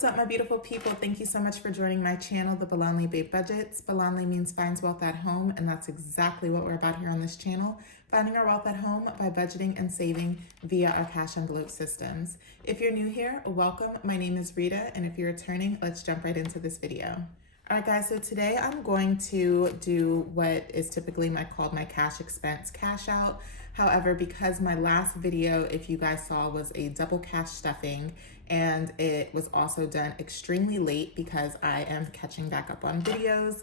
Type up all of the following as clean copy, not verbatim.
What's up, my beautiful people? Thank you so much for joining my channel, The Belanley Babe Budgets. Belanley means finds wealth at home, and that's exactly what we're about here on this channel, finding our wealth at home by budgeting and saving via our cash envelope systems. If you're new here, welcome. My name is Rita, and if you're returning, let's jump right into this video. All right, guys, so today I'm going to do what is typically called my cash expense cash out. However, because my last video, if you guys saw, was a double cash stuffing, and it was also done extremely late because I am catching back up on videos.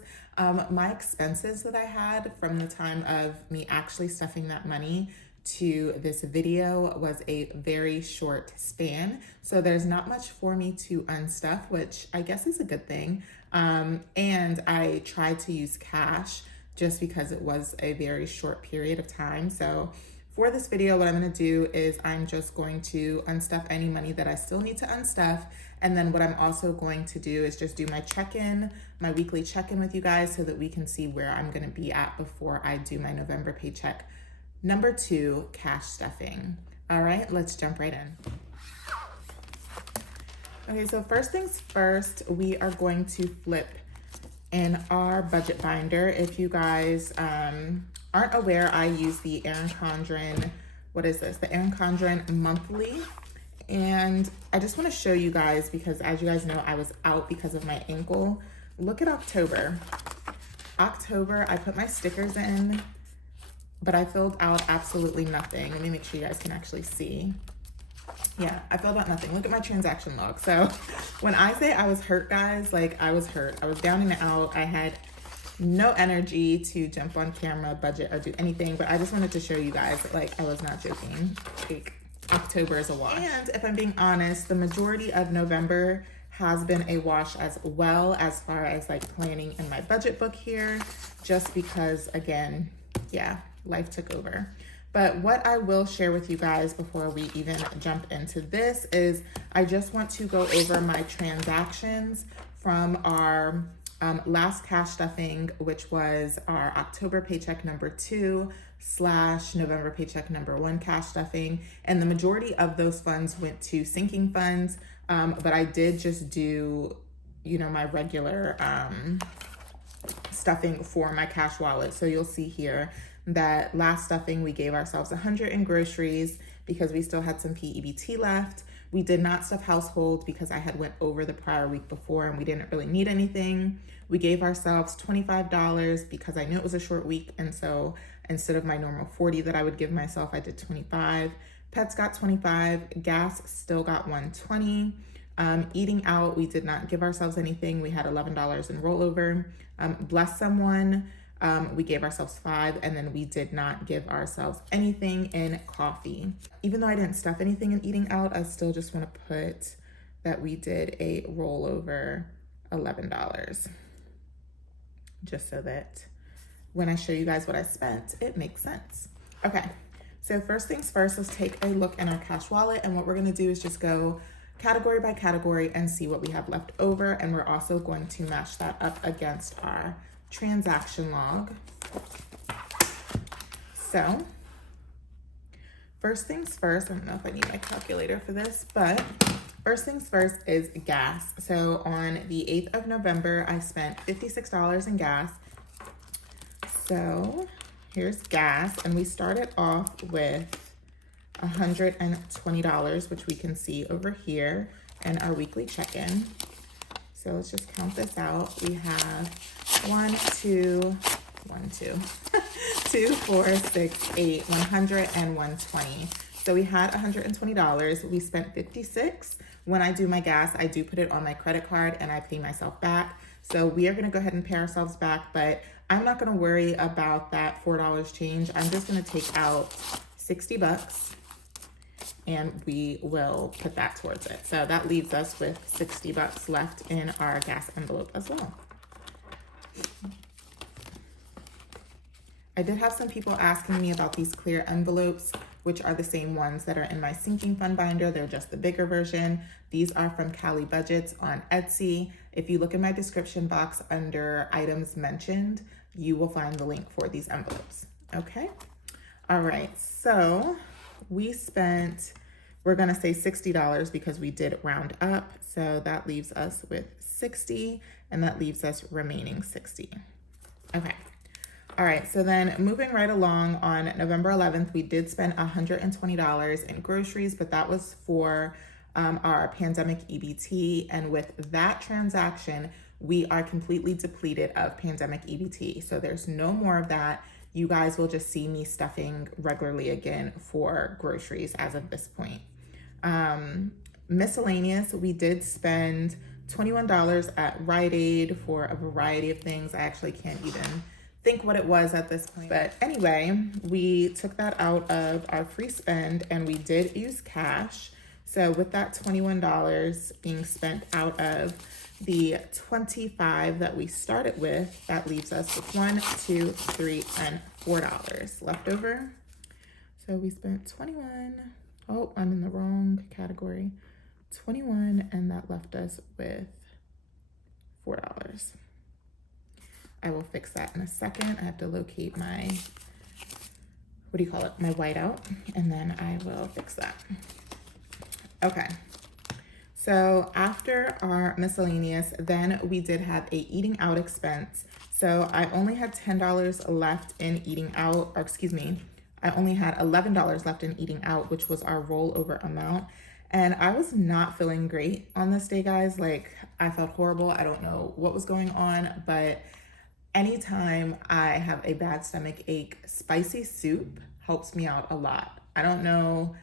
My expenses that I had from the time of me actually stuffing that money to this video was a very short span. So there's not much for me to unstuff, which I guess is a good thing. And I tried to use cash just because it was a very short period of time. So for this video, what I'm gonna do is I'm just going to unstuff any money that I still need to unstuff. And then what I'm also going to do is just do my check-in, my weekly check-in with you guys so that we can see where I'm gonna be at before I do my November paycheck number 2 cash stuffing. All right, let's jump right in. Okay, so first things first, we are going to flip in our budget binder. If you guys aren't aware, I use the Erin Condren, what is this? The Erin Condren monthly. And I just want to show you guys, because as you guys know, I was out because of my ankle. Look at October. October, I put my stickers in, but I filled out absolutely nothing. Let me make sure you guys can actually see. Yeah, I filled out nothing. Look at my transaction log. So when I say I was hurt, guys, like I was hurt. I was down and out. I had no energy to jump on camera, budget, or do anything, but I just wanted to show you guys, like, I was not joking. Like, October is a wash. And if I'm being honest, the majority of November has been a wash as well, as far as like planning in my budget book here, just because, again, yeah, life took over. But what I will share with you guys before we even jump into this is I just want to go over my transactions from our last cash stuffing, which was our October paycheck number 2 / November paycheck number 1 cash stuffing. And the majority of those funds went to sinking funds. But I did just do, you know, my regular stuffing for my cash wallet. So you'll see here that last stuffing, we gave ourselves 100 in groceries because we still had some PEBT left. We did not stuff household because I had went over the prior week before and we didn't really need anything. We gave ourselves $25 because I knew it was a short week. And so instead of my normal 40 that I would give myself, I did 25. Pets got 25, gas still got 120. Eating out, we did not give ourselves anything. We had $11 in rollover. Bless someone, we gave ourselves 5, and then we did not give ourselves anything in coffee. Even though I didn't stuff anything in eating out, I still just want to put that we did a rollover $11. Just so that when I show you guys what I spent, it makes sense. Okay, so first things first, let's take a look in our cash wallet. And what we're gonna do is just go category by category and see what we have left over. And we're also going to match that up against our transaction log. So first things first, I don't know if I need my calculator for this, but first things first is gas. So on the 8th of November, I spent $56 in gas. So here's gas, and we started off with $120, which we can see over here in our weekly check-in. So let's just count this out. We have 2, 4, 6, 8, 100 and 120. So we had $120. We spent 56. When I do my gas, I do put it on my credit card and I pay myself back. So we are gonna go ahead and pay ourselves back, but I'm not gonna worry about that $4 change. I'm just gonna take out 60 bucks and we will put that towards it. So that leaves us with 60 bucks left in our gas envelope as well. I did have some people asking me about these clear envelopes, which are the same ones that are in my sinking fund binder. They're just the bigger version. These are from Cali Budgets on Etsy. If you look in my description box under items mentioned, you will find the link for these envelopes. Okay. All right. So we spent We're gonna say $60 because we did round up. So that leaves us with 60, and that leaves us remaining 60. Okay. All right, so then moving right along, on November 11th, we did spend $120 in groceries, but that was for our pandemic EBT. And with that transaction, we are completely depleted of pandemic EBT. So there's no more of that. You guys will just see me stuffing regularly again for groceries as of this point. Miscellaneous, we did spend $21 at Rite Aid for a variety of things. I actually can't even think what it was at this point. But anyway, we took that out of our free spend and we did use cash. So with that $21 being spent out of the 25 that we started with, that leaves us with $1, $2, $3, and $4 left over. So we spent 21. Oh, I'm in the wrong category. 21, and that left us with $4. I will fix that in a second. I have to locate my, what do you call it? My whiteout, and then I will fix that. Okay. So after our miscellaneous, then we did have a eating out expense. So I only had $10 left in eating out, or excuse me, I only had $11 left in eating out, which was our rollover amount. And I was not feeling great on this day, guys. Like, I felt horrible. I don't know what was going on, but anytime I have a bad stomach ache, spicy soup helps me out a lot. I don't know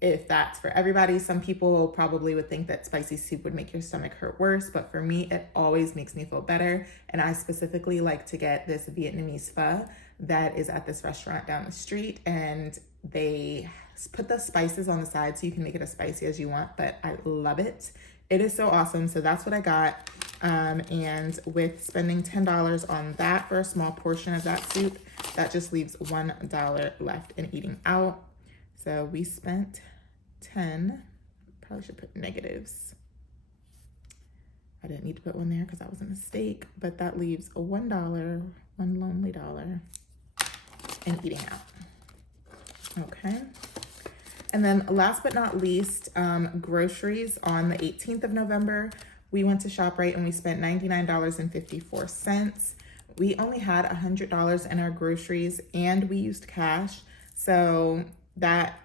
if that's for everybody. Some people probably would think that spicy soup would make your stomach hurt worse, but for me, it always makes me feel better. And I specifically like to get this Vietnamese pho that is at this restaurant down the street, and they put the spices on the side so you can make it as spicy as you want, but I love it. It is so awesome. So that's what I got. And with spending $10 on that for a small portion of that soup, that just leaves $1 left in eating out. So we spent 10, probably should put negatives. I didn't need to put one there because that was a mistake, but that leaves a $1, one lonely dollar in eating out. Okay. And then last but not least, groceries. On the 18th of November, we went to ShopRite and we spent $99.54. We only had $100 in our groceries and we used cash. So that,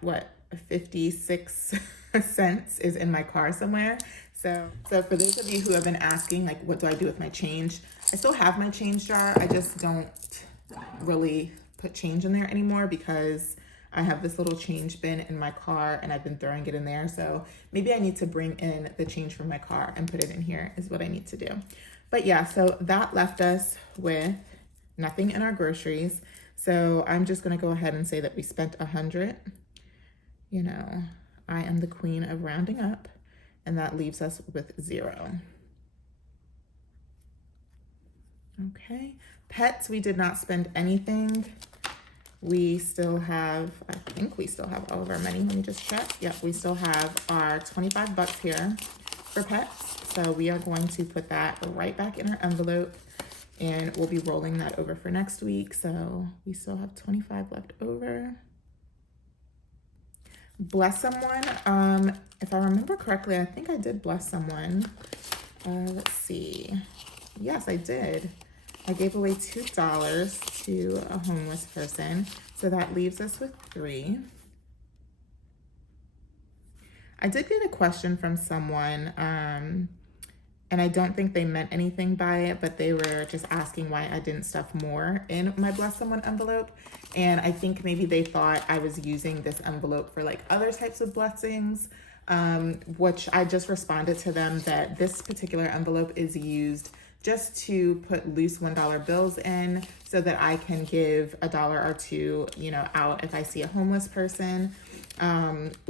56 cents is in my car somewhere. So for those of you who have been asking, like, what do I do with my change? I still have my change jar. I just don't really put change in there anymore because I have this little change bin in my car and I've been throwing it in there. So maybe I need to bring in the change from my car and put it in here is what I need to do. But yeah, so that left us with nothing in our groceries. So I'm just gonna go ahead and say that we spent 100. You know, I am the queen of rounding up, and that leaves us with 0. Okay, pets, we did not spend anything. We still have, I think we still have all of our money. Let me just check. Yep, we still have our 25 bucks here for pets. So we are going to put that right back in our envelope and we'll be rolling that over for next week. So we still have 25 left over. Bless someone. If I remember correctly, I think I did bless someone. Let's see. Yes, I did. I gave away $2 to a homeless person. So that leaves us with 3. I did get a question from someone, and I don't think they meant anything by it, but they were just asking why I didn't stuff more in my Bless Someone envelope. And I think maybe they thought I was using this envelope for like other types of blessings, which I just responded to them that this particular envelope is used just to put loose $1 bills in so that I can give $1 or $2, you know, out if I see a homeless person,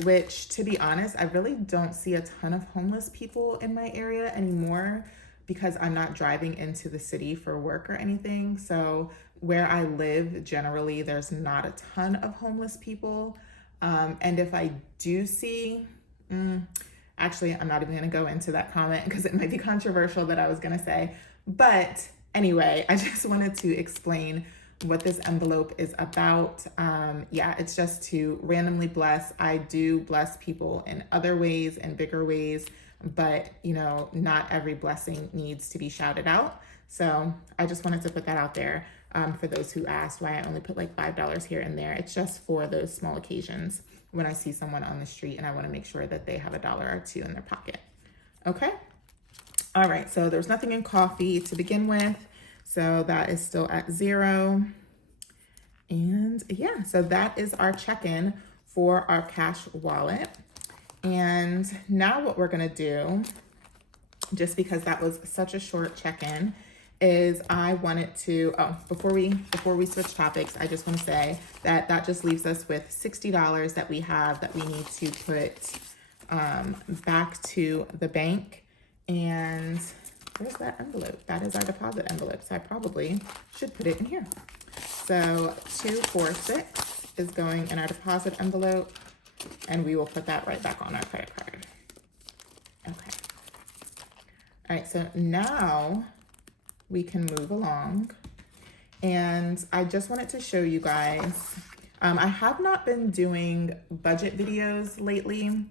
which to be honest, I really don't see a ton of homeless people in my area anymore because I'm not driving into the city for work or anything. So where I live, generally, there's not a ton of homeless people. And if I do see, actually, I'm not even gonna go into that comment because it might be controversial that I was gonna say. But anyway, I just wanted to explain what this envelope is about. Yeah, it's just to randomly bless. I do bless people in other ways and bigger ways, but you know, not every blessing needs to be shouted out. So I just wanted to put that out there for those who asked why I only put like $5 here and there. It's just for those small occasions when I see someone on the street and I want to make sure that they have $1 or $2 in their pocket. Okay. All right. So there's nothing in coffee to begin with. So that is still at 0. And yeah, so that is our check-in for our cash wallet. And now what we're going to do, just because that was such a short check-in, is I wanted to, before we switch topics, I just want to say that that just leaves us with $60 that we have that we need to put back to the bank. And where's that envelope? That is our deposit envelope. So I probably should put it in here. So 246 is going in our deposit envelope, and we will put that right back on our credit card. Okay. All right, so now we can move along. And I just wanted to show you guys, I have not been doing budget videos lately,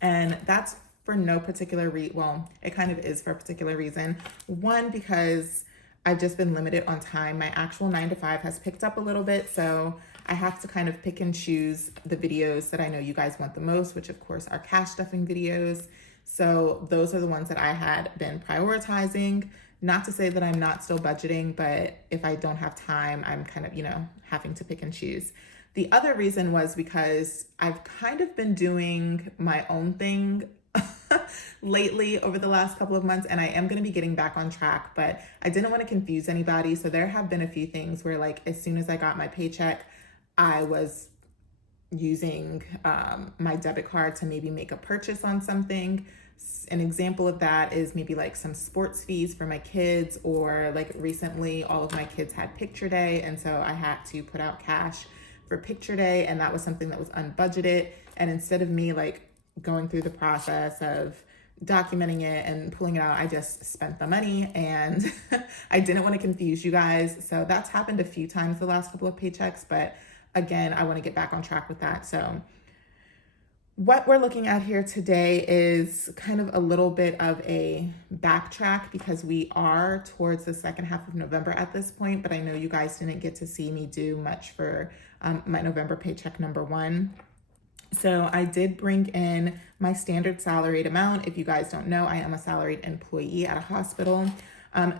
and that's for no particular well, it kind of is for a particular reason. One, because I've just been limited on time. My actual 9 to 5 has picked up a little bit, so I have to kind of pick and choose the videos that I know you guys want the most, which of course are cash stuffing videos. So those are the ones that I had been prioritizing. Not to say that I'm not still budgeting, but if I don't have time, I'm kind of, you know, having to pick and choose. The other reason was because I've kind of been doing my own thing lately over the last couple of months, and I am going to be getting back on track, but I didn't want to confuse anybody. So there have been a few things where, like, as soon as I got my paycheck, I was using my debit card to maybe make a purchase on something. An example of that is maybe like some sports fees for my kids, or like recently all of my kids had picture day, and so I had to put out cash for picture day, and that was something that was unbudgeted. And instead of me like going through the process of documenting it and pulling it out, I just spent the money, and I didn't want to confuse you guys. So that's happened a few times the last couple of paychecks, but again, I want to get back on track with that. So what we're looking at here today is kind of a little bit of a backtrack, because we are towards the second half of November at this point, but I know you guys didn't get to see me do much for my November paycheck number 1. So I did bring in my standard salaried amount. If you guys don't know, I am a salaried employee at a hospital.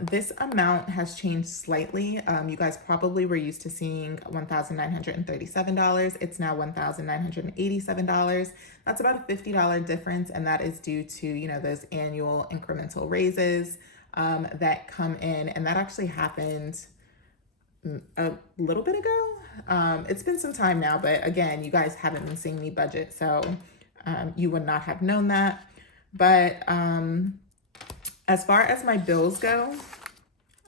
This amount has changed slightly. You guys probably were used to seeing $1,937. It's now $1,987. That's about a $50 difference, and that is due to, you know, those annual incremental raises that come in, and that actually happened a little bit ago. It's been some time now, but again, you guys haven't been seeing me budget, so you would not have known that. But as far as my bills go,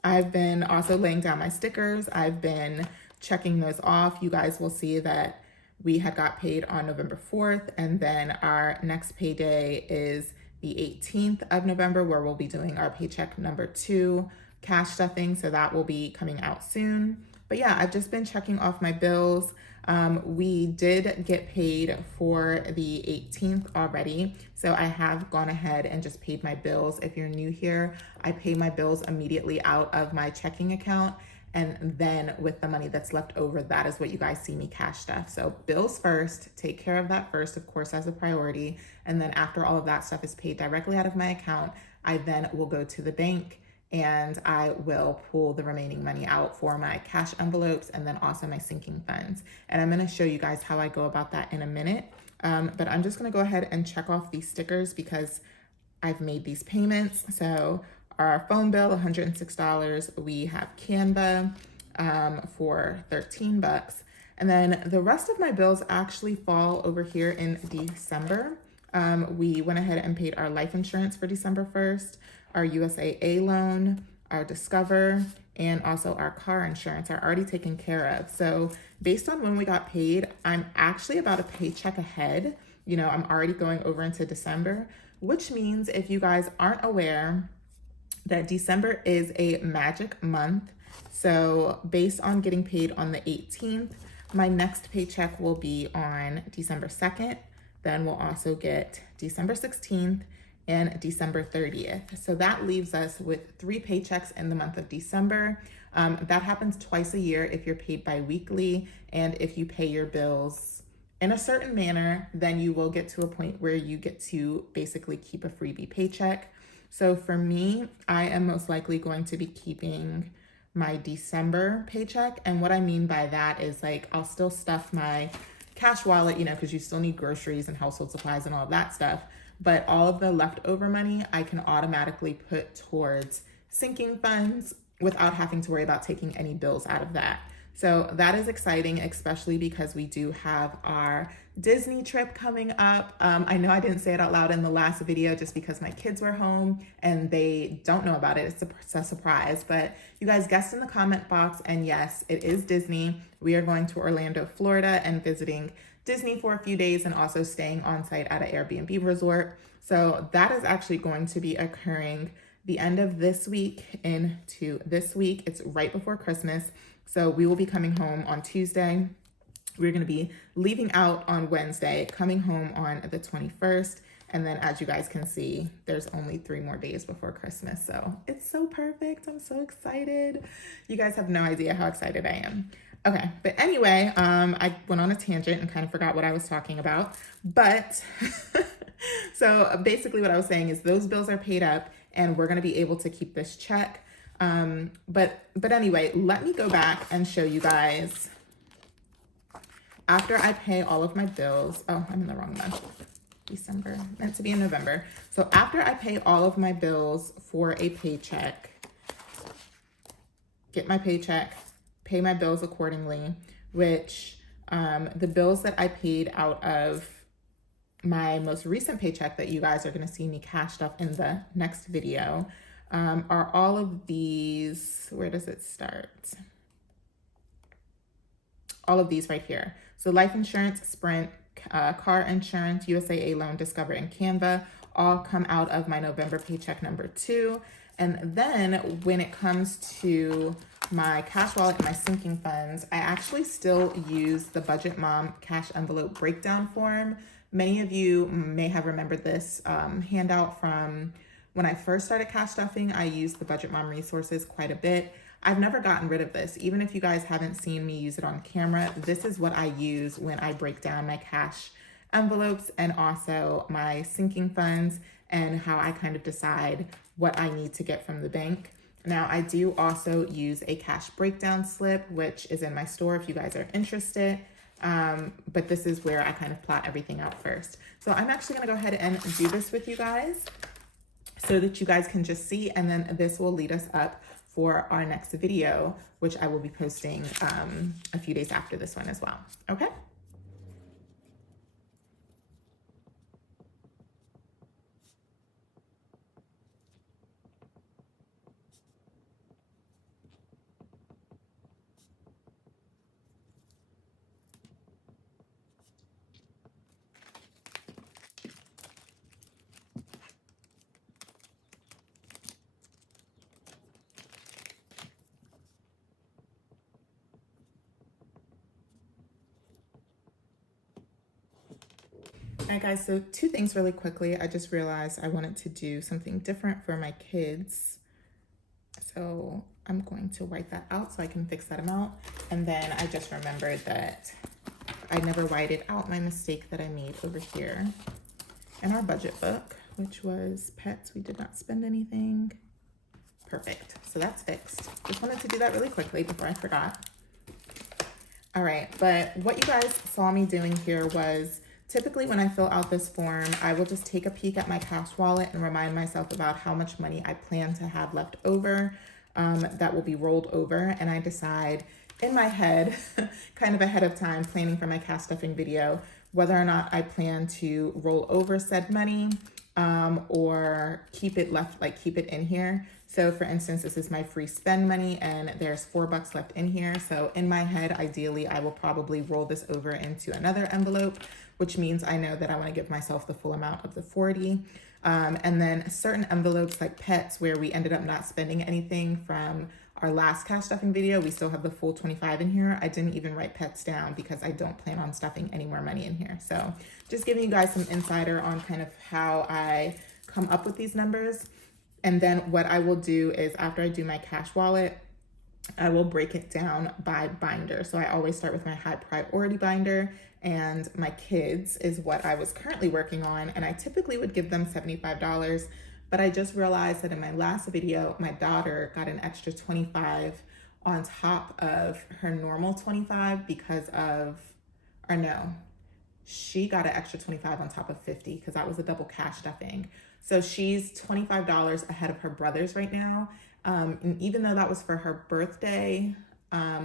I've been also laying down my stickers. I've been checking those off. You guys will see that we had got paid on November 4th, and then our next payday is the 18th of November, where we'll be doing our paycheck number 2 cash stuffing. So that will be coming out soon. But yeah, I've just been checking off my bills. We did get paid for the 18th already. So I have gone ahead and just paid my bills. If you're new here, I pay my bills immediately out of my checking account. And then with the money that's left over, that is what you guys see me cash stuff. So bills first, take care of that first, of course, as a priority. And then after all of that stuff is paid directly out of my account, I then will go to the bank and I will pull the remaining money out for my cash envelopes and then also my sinking funds. And I'm gonna show you guys how I go about that in a minute. But I'm just gonna go ahead and check off these stickers because I've made these payments. So our phone bill, $106. We have Canva for $13. And then the rest of my bills actually fall over here in December. We went ahead and paid our life insurance for December 1st, our USAA loan, our Discover, and also our car insurance are already taken care of. So based on when we got paid, I'm actually about a paycheck ahead. You know, I'm already going over into December, which means if you guys aren't aware that December is a magic month, So based on getting paid on the 18th, my next paycheck will be on December 2nd. Then we'll also get December 16th and December 30th. So that leaves us with 3 paychecks in the month of December. That happens twice a year if you're paid bi-weekly, and if you pay your bills in a certain manner, then you will get to a point where you get to basically keep a freebie paycheck. So for me, I am most likely going to be keeping my December paycheck. And what I mean by that is, like, I'll still stuff my cash wallet, you know, because you still need groceries and household supplies and all of that stuff. But all of the leftover money I can automatically put towards sinking funds without having to worry about taking any bills out of that. So that is exciting, especially because we do have our Disney trip coming up. I know I didn't say it out loud in the last video just because my kids were home and they don't know about it. It's a surprise, but you guys guessed in the comment box, and yes, it is Disney. We are going to Orlando, Florida, and visiting Disney for a few days and also staying on site at an Airbnb resort. So that is actually going to be occurring the end of this week into this week. It's right before Christmas. So we will be coming home on Tuesday. We're going to be leaving out on Wednesday, coming home on the 21st. And then as you guys can see, there's only 3 more days before Christmas. So it's so perfect. I'm so excited. You guys have no idea how excited I am. Okay, but anyway, I went on a tangent and kind of forgot what I was talking about. But so basically what I was saying is those bills are paid up and we're going to be able to keep this check. But anyway, let me go back and show you guys after I pay all of my bills. Oh, I'm in the wrong month. December, meant to be in November. So after I pay all of my bills for a paycheck, get my paycheck, pay my bills accordingly, which the bills that I paid out of my most recent paycheck that you guys are going to see me cash stuff in the next video are all of these. Where does it start? All of these right here. So life insurance, Sprint, car insurance, USAA loan, Discover, and Canva all come out of my November paycheck number 2. And then when it comes to my cash wallet and my sinking funds, I actually still use the Budget Mom cash envelope breakdown form. Many of you may have remembered this handout from when I first started cash stuffing. I used the Budget Mom resources quite a bit. I've never gotten rid of this. Even if you guys haven't seen me use it on camera, this is what I use when I break down my cash envelopes and also my sinking funds and how I kind of decide what I need to get from the bank. Now, I do also use a cash breakdown slip, which is in my store if you guys are interested. But this is where I kind of plot everything out first. So I'm actually gonna go ahead and do this with you guys so that you guys can just see, and then this will lead us up for our next video, which I will be posting a few days after this one as well, okay? All right, guys, so 2 things really quickly. I just realized I wanted to do something different for my kids. So I'm going to wipe that out so I can fix that amount. And then I just remembered that I never whited out my mistake that I made over here in our budget book, which was pets. We did not spend anything. Perfect. So that's fixed. Just wanted to do that really quickly before I forgot. All right, but what you guys saw me doing here was typically when I fill out this form, I will just take a peek at my cash wallet and remind myself about how much money I plan to have left over that will be rolled over. And I decide in my head, kind of ahead of time, planning for my cash stuffing video, whether or not I plan to roll over said money or keep it left, like keep it in here. So for instance, this is my free spend money and there's $4 left in here. So in my head, ideally, I will probably roll this over into another envelope, which means I know that I want to give myself the full amount of the 40. And then certain envelopes like pets where we ended up not spending anything from our last cash stuffing video, we still have the full 25 in here. I didn't even write pets down because I don't plan on stuffing any more money in here. So just giving you guys some insider on kind of how I come up with these numbers. And then what I will do is after I do my cash wallet, I will break it down by binder. So I always start with my high priority binder, and my kids is what I was currently working on. And I typically would give them $75, but I just realized that in my last video, my daughter got an extra 25 on top of her normal 25 because of, or no, she got an extra 25 on top of 50 because that was a double cash stuffing. So she's $25 ahead of her brothers right now. And even though that was for her birthday,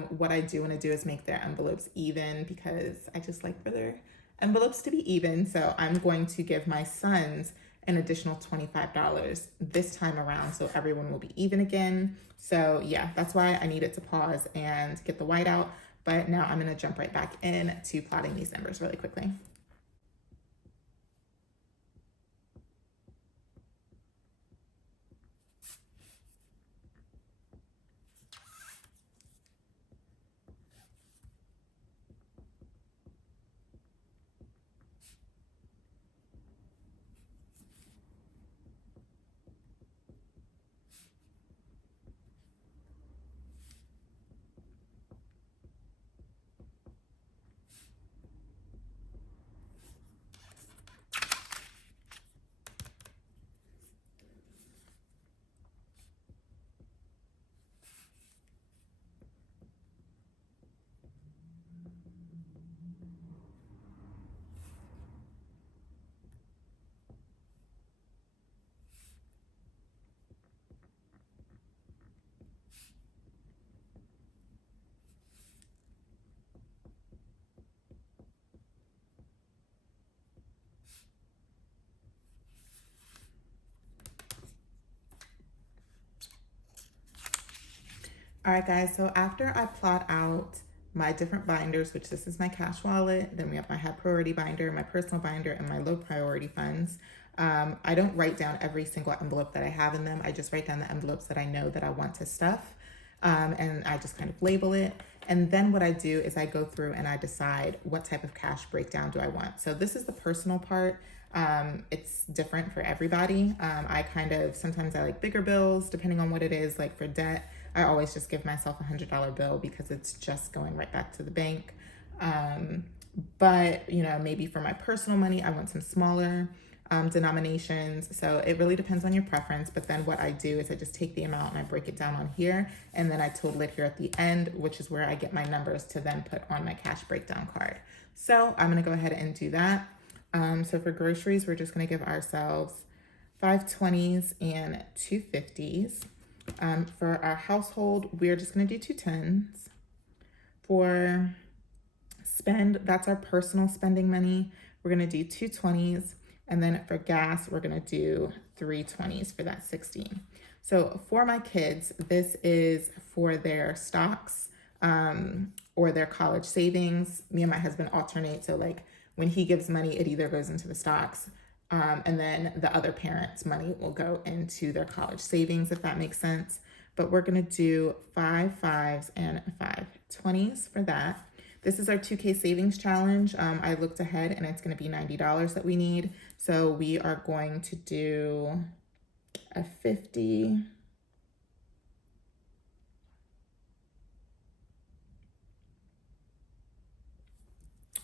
what I do want to do is make their envelopes even because I just like for their envelopes to be even. So I'm going to give my sons an additional $25 this time around so everyone will be even again. So yeah, that's why I needed to pause and get the white out. But now I'm going to jump right back in to plotting these numbers really quickly. All right, guys, so after I plot out my different binders, which this is my cash wallet, then we have my high priority binder, my personal binder, and my low priority funds. I don't write down every single envelope that I have in them. I just write down the envelopes that I know that I want to stuff, and I just kind of label it. And then what I do is I go through and I decide what type of cash breakdown do I want. So this is the personal part. It's different for everybody. I kind of, sometimes I like bigger bills, depending on what it is. Like for debt, I always just give myself $100 bill because it's just going right back to the bank. But you know, maybe for my personal money, I want some smaller denominations. So it really depends on your preference. But then what I do is I just take the amount and I break it down on here, and then I total it here at the end, which is where I get my numbers to then put on my cash breakdown card. So I'm gonna go ahead and do that. So for groceries, we're just gonna give ourselves 5 20s and 2 50s. For our household, we're just gonna do 2 10s. For spend, that's our personal spending money, we're gonna do 2 20s. And then for gas, we're gonna do 3 20s for that 16. So for my kids, this is for their stocks or their college savings. Me and my husband alternate. So like when he gives money, it either goes into the stocks and then the other parent's money will go into their college savings, if that makes sense. But we're gonna do 5 5s and 5 20s for that. This is our 2K savings challenge. I looked ahead and it's gonna be $90 that we need. So we are going to do a 50.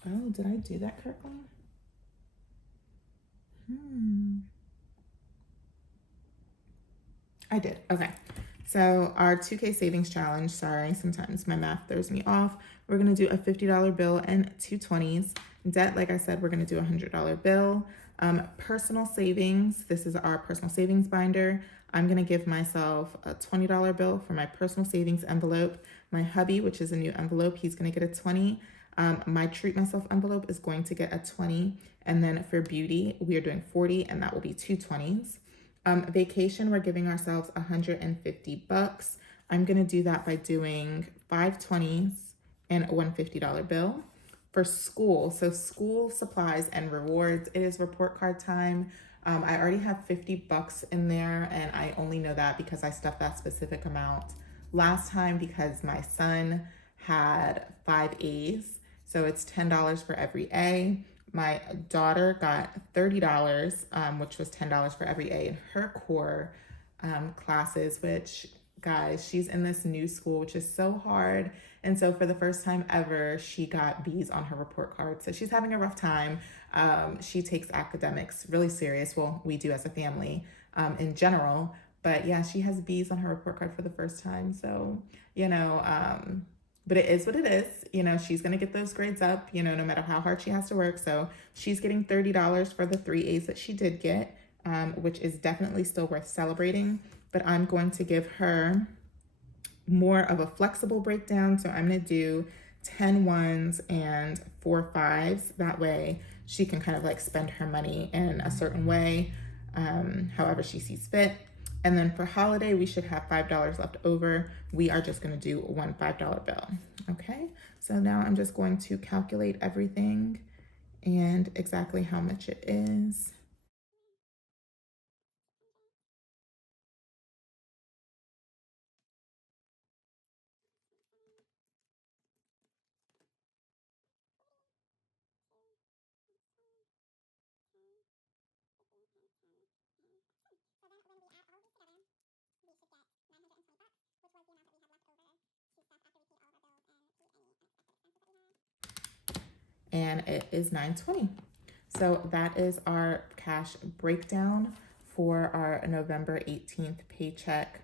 Oh, did I do that correctly? I did, okay. So our 2K savings challenge, sorry, sometimes my math throws me off. We're gonna do a $50 bill and 2 20s. Debt, like I said, we're gonna do a $100 bill. Personal savings, this is our personal savings binder. I'm gonna give myself a $20 bill for my personal savings envelope. My hubby, which is a new envelope, he's gonna get a 20. My treat myself envelope is going to get a 20. And then for beauty, we are doing 40 and that will be 2 20s. Vacation, we're giving ourselves $150. I'm gonna do that by doing 5 20s and a $150 bill. For school, so school supplies and rewards, it is report card time. I already have $50 in there, and I only know that because I stuffed that specific amount last time, because my son had 5 A's, so it's $10 for every A. My daughter got $30, which was $10 for every A in her core classes, which, guys, she's in this new school, which is so hard. And so for the first time ever, she got B's on her report card. So she's having a rough time. She takes academics really serious. Well, we do as a family in general. But yeah, she has B's on her report card for the first time. So, but it is what it is. She's going to get those grades up, no matter how hard she has to work. So she's getting $30 for the 3 A's that she did get, which is definitely still worth celebrating. But I'm going to give her more of a flexible breakdown. So I'm going to do 10 ones and 4 fives. That way she can kind of like spend her money in a certain way, however she sees fit. And then for holiday, we should have $5 left over. We are just going to do one $5 bill. Okay, so now I'm just going to calculate everything and exactly how much it is. And it is 9:20. So that is our cash breakdown for our November 18th paycheck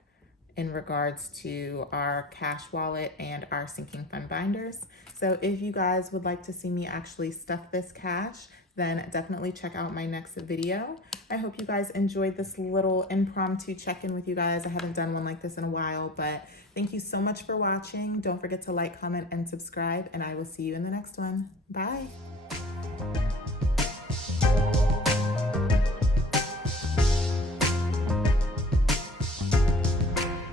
in regards to our cash wallet and our sinking fund binders. So if you guys would like to see me actually stuff this cash, then definitely check out my next video. I hope you guys enjoyed this little impromptu check-in with you guys. I haven't done one like this in a while, but thank you so much for watching. Don't forget to like, comment, and subscribe, and I will see you in the next one. Bye.